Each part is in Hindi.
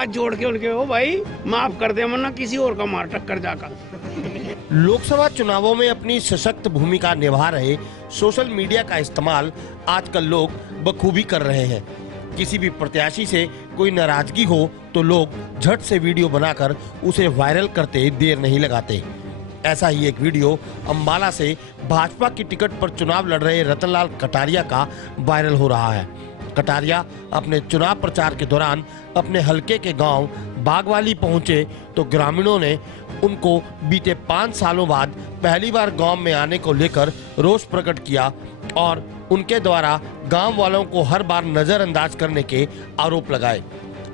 हाथ जोड़ के उनके, ओ भाई माफ कर दे वरना किसी और का मार टक्कर जाकर। लोकसभा चुनावों में अपनी सशक्त भूमिका निभा रहे सोशल मीडिया का इस्तेमाल आजकल लोग बखूबी कर रहे हैं। किसी भी प्रत्याशी से कोई नाराजगी हो तो लोग झट से वीडियो बनाकर उसे वायरल करते देर नहीं लगाते। ऐसा ही एक वीडियो अंबाला से भाजपा की टिकट पर चुनाव लड़ रहे रतनलाल कटारिया का वायरल हो रहा है। कटारिया अपने चुनाव प्रचार के दौरान अपने हलके के गांव बागवाली पहुंचे तो ग्रामीणों ने उनको बीते 5 सालों बाद पहली बार गांव में आने को लेकर रोष प्रकट किया और उनके द्वारा गांव वालों को हर बार नजरअंदाज करने के आरोप लगाए।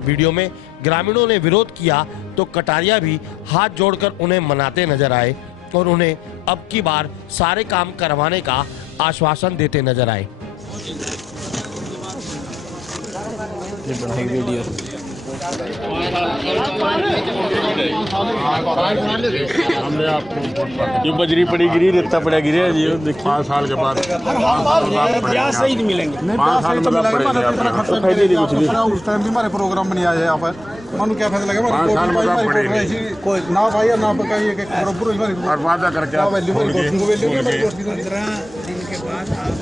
वीडियो में ग्रामीणों ने विरोध किया तो कटारिया भी हाथ जोड़कर उन्हें मनाते नजर आए और उन्हें अब की बार सारे काम करवाने का आश्वासन देते नजर आए। ये बनाई वीडियो ये बजरी पड़ी गिरी, रेता पड़ा गिरे जी। 5 साल के बाद सही नहीं मिलेंगे। 5 साल में फायदे नहीं कुछ भी। उस टाइम भी हमारे प्रोग्राम में नहीं आया यहाँ पर। मानो क्या फायदा लगा? 5 साल में कोई ना भाई ना पकाइए के और वादा करके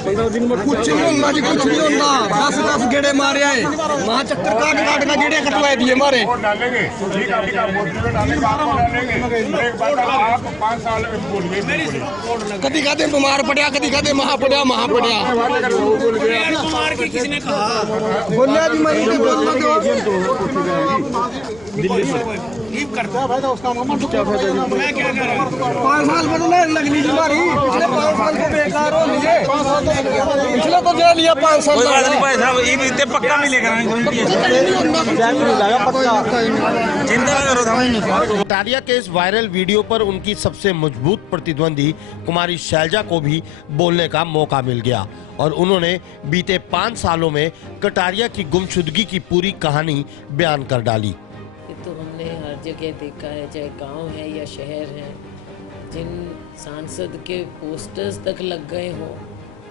15 दिन में कुछ नहीं होना जी, कुछ नहीं होना। 10 गेड़े मारे आए, वहाँ चक्कर काट का गेड़े कटवाए दिए मारे। कभी कहते बीमार पड़ा, कभी कहते महा पड़ा। किसने कहा? बोलिया भी मैं दिल्ली से करता है भाई उसका मैं क्या कर रहा हूँ? 5 साल में तो नहीं लगनी हमारी। पिछले 5 साल को बेकार हो लिए। पिछले तो दे लिया 5 साल। कोई बात नहीं भाई साहब, ये भी पक्का मिलेगा। चिंता ना करो। कटारिया के इस वायरल वीडियो पर उनकी सबसे मजबूत प्रतिद्वंदी कुमारी शैलजा को भी बोलने का मौका मिल गया और उन्होंने बीते 5 सालों में कटारिया की गुमशुदगी की पूरी कहानी बयान कर डाली। ये तो हमने हर जगह देखा है, चाहे गांव है या शहर है, जिन सांसद के पोस्टर्स तक लग गए हों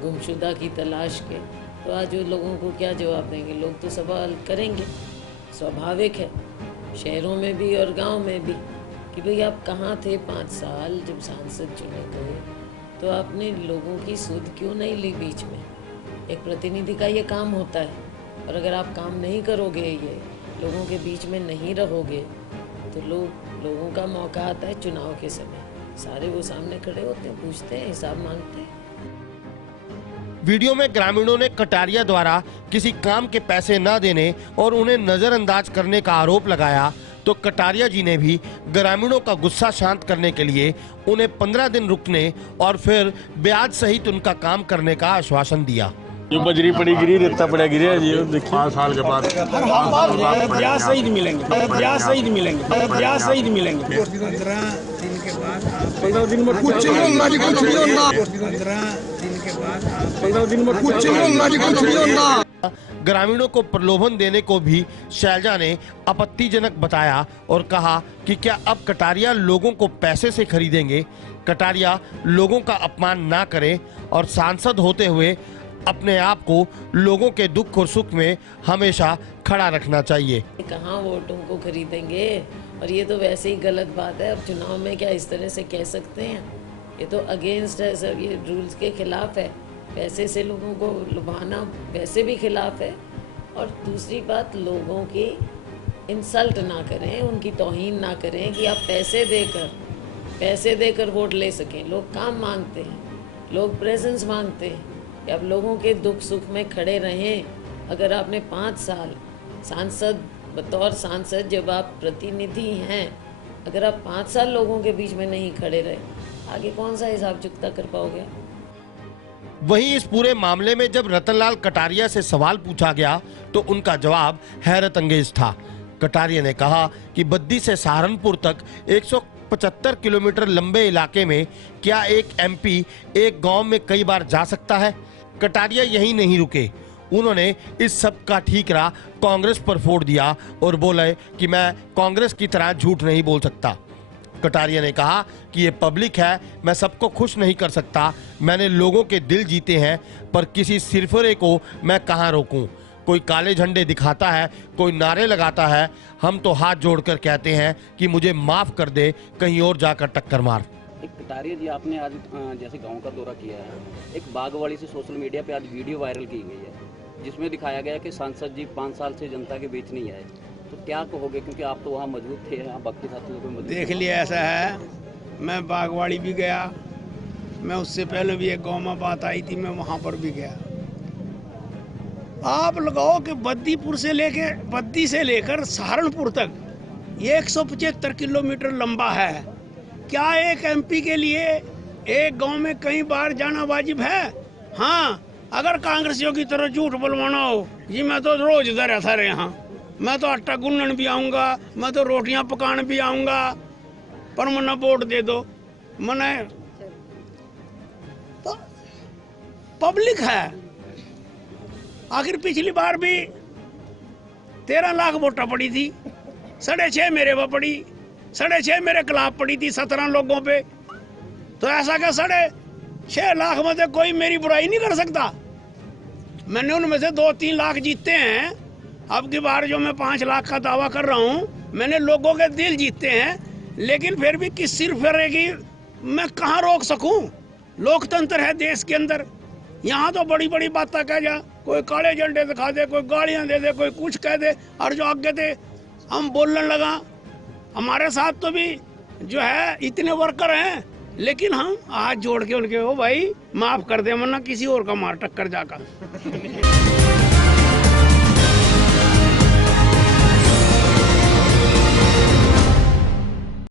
गुमशुदा की तलाश के, तो आज वो लोगों को क्या जवाब देंगे? लोग तो सवाल करेंगे, स्वाभाविक है, शहरों में भी और गांव में भी, कि भाई आप कहाँ थे 5 साल जब सांसद चुने गए, तो आपने लोगों की सुध क्यों नहीं ली बीच में? एक प्रतिनिधि का ये काम होता है और अगर आप काम नहीं करोगे, ये लोगों के बीच में नहीं रहोगे, तो लोगों का मौका आता है चुनाव के समय, सारे वो सामने खड़े होते हैं, पूछते हैं, हिसाब मांगते हैं। वीडियो में ग्रामीणों ने कटारिया द्वारा किसी काम के पैसे न देने और उन्हें नजरअंदाज करने का आरोप लगाया तो कटारिया जी ने भी ग्रामीणों का गुस्सा शांत करने के लिए उन्हें 15 दिन रुकने और फिर ब्याज सहित उनका काम करने का आश्वासन दिया। ये बजरी पड़ी गिरी, रेता पड़ा गिरे जी। 5 साल के बाद ब्याज सही नहीं मिलेंगे। 15 दिन में कुछ नहीं होना जी, कुछ नहीं होना। 15 दिन में कुछ नहीं होना जी, कुछ नहीं होना। ग्रामीणों को प्रलोभन देने को भी शैलजा ने आपत्तिजनक बताया और कहा कि क्या अब कटारिया लोगों को पैसे से खरीदेंगे? कटारिया लोगों का अपमान ना करें और सांसद होते हुए अपने आप को लोगों के दुख और सुख में हमेशा खड़ा रखना चाहिए। कहाँ वोटों को खरीदेंगे? और ये तो वैसे ही गलत बात है। अब चुनाव में क्या इस तरह से कह सकते हैं? ये तो अगेंस्ट है सर, ये रूल्स के खिलाफ है। पैसे से लोगों को लुभाना वैसे भी खिलाफ है। और दूसरी बात, लोगों की इंसल्ट ना करें, उनकी तौहीन ना करें कि आप पैसे देकर वोट ले सकें। लोग काम मांगते हैं, लोग प्रेजेंस मांगते हैं कि आप लोगों के दुख सुख में खड़े रहें। अगर आपने 5 साल बतौर सांसद जब आप प्रतिनिधि हैं, अगर आप 5 साल लोगों के बीच में नहीं खड़े रहे, आगे कौन सा हिसाब चुकता कर पाओगे? वहीं इस पूरे मामले में जब रतनलाल कटारिया से सवाल पूछा गया तो उनका जवाब हैरत अंगेज था। कटारिया ने कहा कि बद्दी से सहारनपुर तक 175 किलोमीटर लंबे इलाके में क्या एक एमपी एक गांव में कई बार जा सकता है? कटारिया यहीं नहीं रुके, उन्होंने इस सब का ठीकरा कांग्रेस पर फोड़ दिया और बोले कि मैं कांग्रेस की तरह झूठ नहीं बोल सकता। कटारिया ने कहा कि ये पब्लिक है, मैं सबको खुश नहीं कर सकता, मैंने लोगों के दिल जीते हैं, पर किसी सिरफरे को मैं कहां रोकूं। कोई काले झंडे दिखाता है, कोई नारे लगाता है। हम तो हाथ जोड़कर कहते हैं कि मुझे माफ कर दे, कहीं और जाकर टक्कर मार। एक कटारिया जी, आपने आज जैसे गांव का दौरा किया है, एक बागवाड़ी से सोशल मीडिया पे आज वीडियो वायरल की गई है जिसमें दिखाया गया कि सांसद जी 5 साल से जनता के बीच नहीं आए, तो क्या कहोगे? क्योंकि आप तो वहाँ मौजूद थे, यहाँ बाकी साथियों को मौजूद देख लिया। ऐसा है, मैं बागवाड़ी भी गया, मैं उससे पहले भी एक गांव में बात आई थी, मैं वहाँ पर भी गया। आप लगाओ कि बद्दी से लेकर सहारनपुर तक ये 175 किलोमीटर लंबा है। क्या एक एमपी के लिए एक गांव में कई बार जाना वाजिब है? हाँ, अगर कांग्रेसियों की तरह झूठ बोलवाना हो जी, मैं तो रोज इधर रहता रहे। यहाँ मैं तो आटा गूंदन भी आऊँगा, मैं तो रोटियां पकाने भी आऊँगा, पर मना वोट दे दो। मने तो पब्लिक है। आखिर पिछली बार भी 13 लाख वोटा पड़ी थी, 6.5 मेरे पर पड़ी, 6.5 मेरे खिलाफ पड़ी थी 17 लोगों पे। तो ऐसा क्या 6.5 लाख में से कोई मेरी बुराई नहीं कर सकता? मैंने उनमें से 2-3 लाख जीते हैं। अब की बार जो मैं 5 लाख का दावा कर रहा हूँ, मैंने लोगों के दिल जीते हैं। लेकिन फिर भी किस सिर फेरेगी, मैं कहाँ रोक सकूँ? लोकतंत्र है देश के अंदर। यहाँ तो बड़ी बड़ी बातें कह जा, कोई काले झंडे दिखा दे, कोई गालियाँ दे दे, कोई कुछ कह दे, और जो आगे थे हम बोलने लगा। हमारे साथ तो भी जो है इतने वर्कर हैं, लेकिन हम हाथ जोड़ के उनके, ओ भाई माफ कर दे, वरना किसी और का मार टक्कर जाकर।